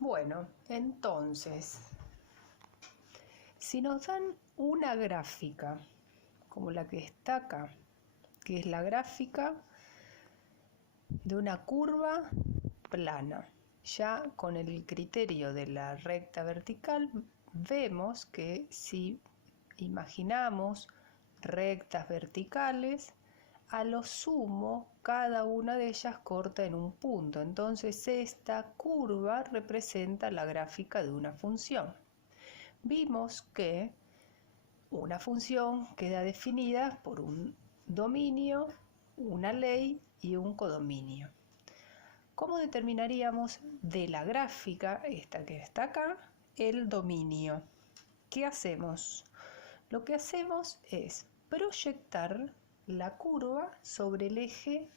Bueno, entonces, si nos dan una gráfica como la que está acá, que es la gráfica de una curva plana, ya con el criterio de la recta vertical, vemos que si imaginamos rectas verticales, a lo sumo cada una de ellas corta en un punto. Entonces esta curva representa la gráfica de una función. Vimos que una función queda definida por un dominio, una ley y un codominio. ¿Cómo determinaríamos de la gráfica, esta que está acá, el dominio? ¿Qué hacemos? Lo que hacemos es proyectar la curva sobre el eje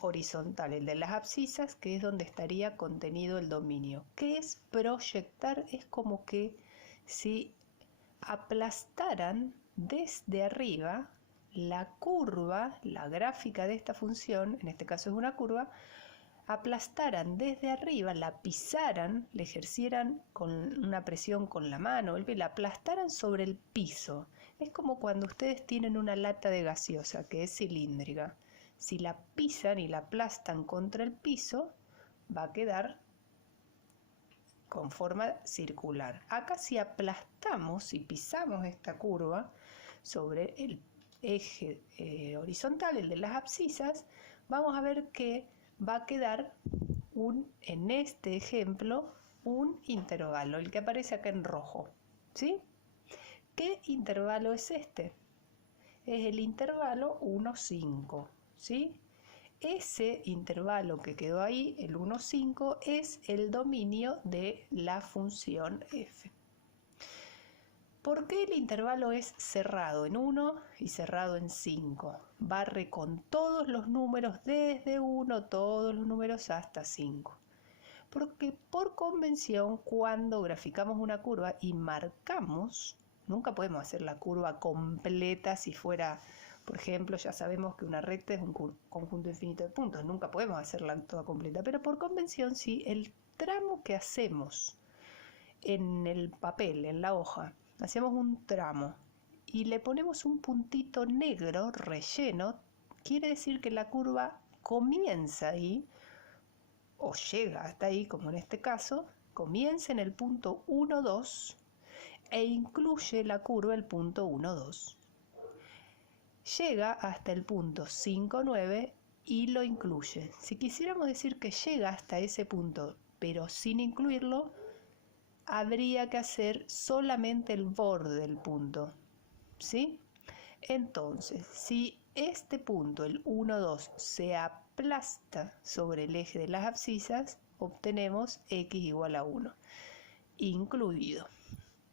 horizontal, el de las abscisas, que es donde estaría contenido el dominio. ¿Qué es proyectar? Es como que si aplastaran desde arriba la curva, la gráfica de esta función, en este caso es una curva, aplastaran desde arriba, la pisaran, le ejercieran con una presión con la mano, la aplastaran sobre el piso. Es como cuando ustedes tienen una lata de gaseosa que es cilíndrica. Si la pisan y la aplastan contra el piso, va a quedar con forma circular. Acá si aplastamos y pisamos esta curva sobre el eje horizontal, el de las abscisas, vamos a ver que va a quedar en este ejemplo un intervalo, el que aparece acá en rojo, ¿sí? ¿Qué intervalo es este? Es el intervalo 1, 5, ¿sí? Ese intervalo que quedó ahí, el 1, 5, es el dominio de la función f. ¿Por qué el intervalo es cerrado en 1 y cerrado en 5? Barre con todos los números desde 1, todos los números hasta 5. Porque por convención, cuando graficamos una curva y marcamos, nunca podemos hacer la curva completa si fuera, por ejemplo, ya sabemos que una recta es un conjunto infinito de puntos, nunca podemos hacerla toda completa, pero por convención, si el tramo que hacemos en el papel, en la hoja, hacemos un tramo y le ponemos un puntito negro relleno, quiere decir que la curva comienza ahí o llega hasta ahí, como en este caso, comienza en el punto 1, 2 e incluye la curva el punto 1, 2. Llega hasta el punto 5, 9 y lo incluye. Si quisiéramos decir que llega hasta ese punto, pero sin incluirlo, habría que hacer solamente el borde del punto, ¿sí? Entonces, si este punto, el 1, 2, se aplasta sobre el eje de las abscisas, obtenemos x igual a 1, incluido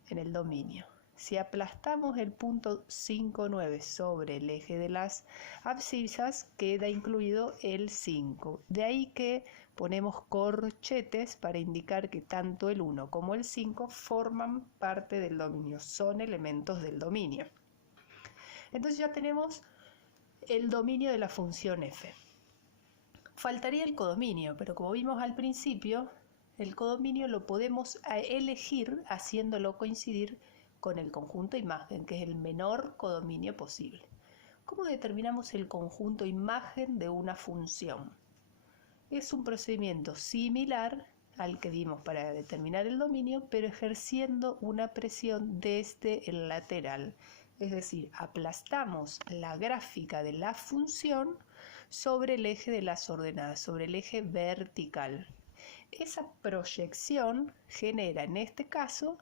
en el dominio. Si aplastamos el punto 5, 9 sobre el eje de las abscisas, queda incluido el 5. De ahí que ponemos corchetes para indicar que tanto el 1 como el 5 forman parte del dominio, son elementos del dominio. Entonces ya tenemos el dominio de la función f. Faltaría el codominio, pero como vimos al principio, el codominio lo podemos elegir haciéndolo coincidir con el conjunto imagen, que es el menor codominio posible. ¿Cómo determinamos el conjunto imagen de una función? Es un procedimiento similar al que vimos para determinar el dominio, pero ejerciendo una presión desde el lateral. Es decir, aplastamos la gráfica de la función sobre el eje de las ordenadas, sobre el eje vertical. Esa proyección genera en este caso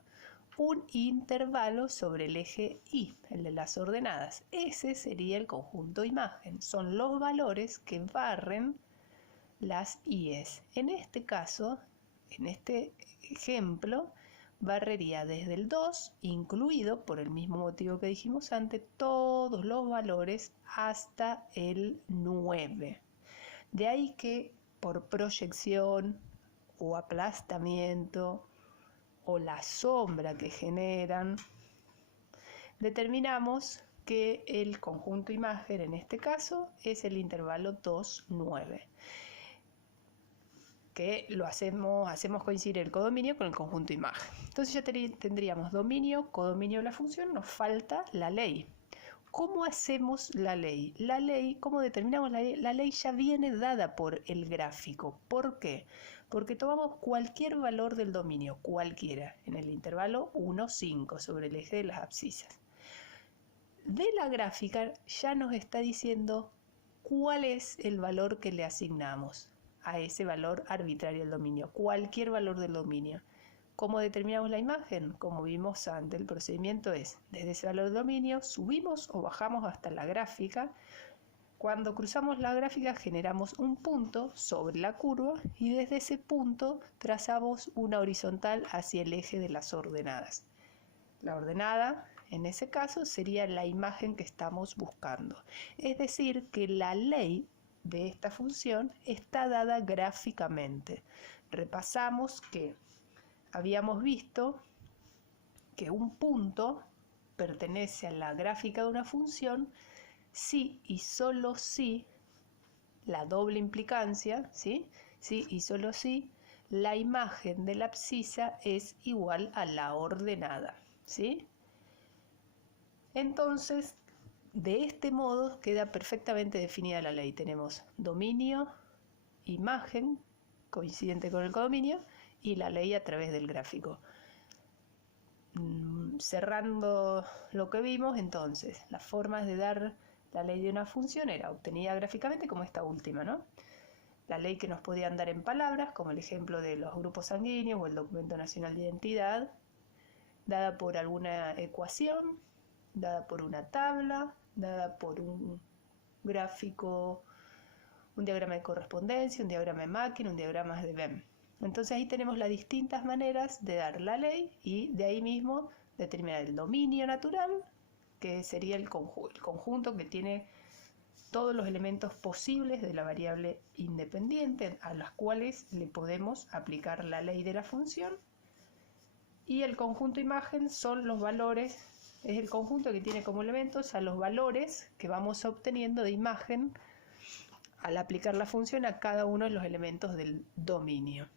un intervalo sobre el eje Y, el de las ordenadas. Ese sería el conjunto imagen. Son los valores que barren las I's. En este caso, en este ejemplo, barrería desde el 2, incluido, por el mismo motivo que dijimos antes, todos los valores hasta el 9. De ahí que por proyección o aplastamiento o la sombra que generan, determinamos que el conjunto imagen en este caso es el intervalo 2, 9. que lo hacemos coincidir el codominio con el conjunto imagen. Entonces ya tendríamos dominio, codominio de la función, nos falta la ley. ¿Cómo hacemos la ley? La ley, ¿cómo determinamos la ley? La ley ya viene dada por el gráfico. ¿Por qué? Porque tomamos cualquier valor del dominio, cualquiera, en el intervalo 1, 5, sobre el eje de las abscisas. De la gráfica ya nos está diciendo cuál es el valor que le asignamos a ese valor arbitrario del dominio, cualquier valor del dominio. ¿Cómo determinamos la imagen? Como vimos antes, el procedimiento es, desde ese valor de dominio, subimos o bajamos hasta la gráfica. Cuando cruzamos la gráfica generamos un punto sobre la curva y desde ese punto trazamos una horizontal hacia el eje de las ordenadas. La ordenada, en ese caso, sería la imagen que estamos buscando. Es decir, que la ley de esta función está dada gráficamente. Repasamos que habíamos visto que un punto pertenece a la gráfica de una función si y solo si la doble implicancia, ¿sí? Si y solo si la imagen de la abscisa es igual a la ordenada, ¿sí? Entonces, de este modo queda perfectamente definida la ley. Tenemos dominio, imagen, coincidente con el codominio, y la ley a través del gráfico. Cerrando lo que vimos, entonces, las formas de dar la ley de una función era obtenida gráficamente, como esta última, ¿no? La ley que nos podían dar en palabras, como el ejemplo de los grupos sanguíneos o el documento nacional de identidad, dada por alguna ecuación, dada por una tabla, dada por un gráfico, un diagrama de correspondencia, un diagrama de máquina, un diagrama de Venn. Entonces ahí tenemos las distintas maneras de dar la ley y de ahí mismo determinar el dominio natural, que sería el conjunto que tiene todos los elementos posibles de la variable independiente a las cuales le podemos aplicar la ley de la función. Y el conjunto imagen son los valores, es el conjunto que tiene como elementos a los valores que vamos obteniendo de imagen al aplicar la función a cada uno de los elementos del dominio.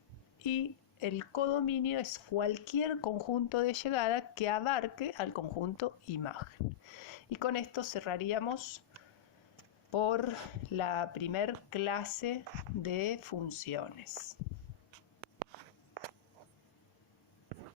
Y el codominio es cualquier conjunto de llegada que abarque al conjunto imagen. Y con esto cerraríamos por la primer clase de funciones.